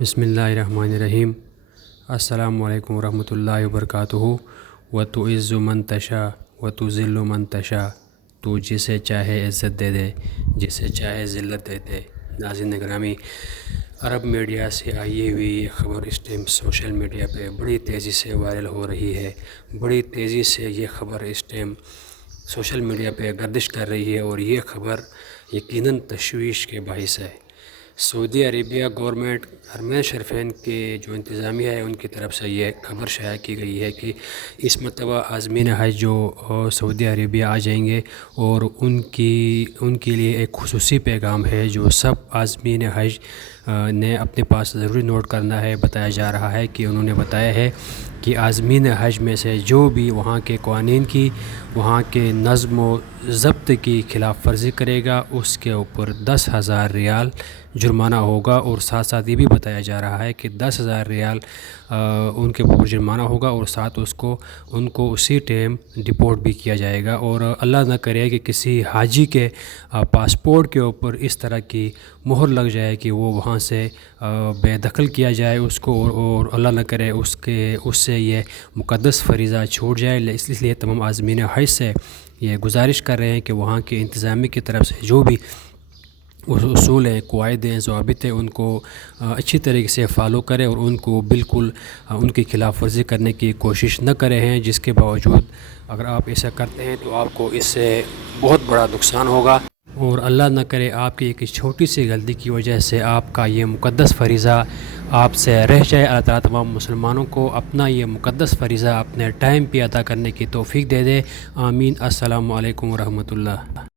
بسم اللہ الرحمن الرحیم۔ السلام علیکم ورحمۃ اللہ وبرکاتہ۔ وتعز من تشاء وتذل من تشاء، تو جسے چاہے عزت دے دے، جسے چاہے ذلت دے دے۔ ناظرین گرامی، عرب میڈیا سے آئی ہوئی یہ خبر اس ٹائم سوشل میڈیا پہ بڑی تیزی سے وائرل ہو رہی ہے۔ بڑی تیزی سے یہ خبر اس ٹائم سوشل میڈیا پہ گردش کر رہی ہے، اور یہ خبر یقیناً تشویش کے باعث ہے۔ سعودی عربیہ گورنمنٹ حرمین شریفین کے جو انتظامیہ ہے ان کی طرف سے یہ خبر شائع کی گئی ہے کہ اس مرتبہ عازمین حج جو سعودی عربیہ آ جائیں گے، اور ان کے لیے ایک خصوصی پیغام ہے جو سب عازمین حج نے اپنے پاس ضروری نوٹ کرنا ہے۔ بتایا جا رہا ہے کہ انہوں نے بتایا ہے کہ عازمین حج میں سے جو بھی وہاں کے قوانین کی، وہاں کے نظم و ضبط کی خلاف ورزی کرے گا، اس کے اوپر 10,000 ریال جرمانہ ہوگا، اور ساتھ ساتھ یہ بھی بتایا جا رہا ہے کہ 10,000 ریال ان کے اوپر جرمانہ ہوگا، اور ساتھ ان کو اسی ٹائم ڈپورٹ بھی کیا جائے گا۔ اور اللہ نہ کرے کہ کسی حاجی کے پاسپورٹ کے اوپر اس طرح کی مہر لگ جائے کہ وہ وہاں سے بے دخل کیا جائے اس کو، اور اللہ نہ کرے اس سے یہ مقدس فریضہ چھوٹ جائے۔ اس لیے تمام عازمین حج سے یہ گزارش کر رہے ہیں کہ وہاں کے انتظامیہ کی طرف سے جو بھی اصول ہیں، قواعد ہیں، ضوابط ہیں، ان کو اچھی طریقے سے فالو کرے، اور ان کو بالکل ان کی خلاف ورزی کرنے کی کوشش نہ کرے ہیں، جس کے باوجود اگر آپ ایسا کرتے ہیں تو آپ کو اس سے بہت بڑا نقصان ہوگا، اور اللہ نہ کرے آپ کی ایک چھوٹی سی غلطی کی وجہ سے آپ کا یہ مقدس فریضہ آپ سے رہ جائے۔ اللہ تعالیٰ تمام مسلمانوں کو اپنا یہ مقدس فریضہ اپنے ٹائم پہ ادا کرنے کی توفیق دے دے۔ آمین۔ السلام علیکم ورحمۃ اللہ۔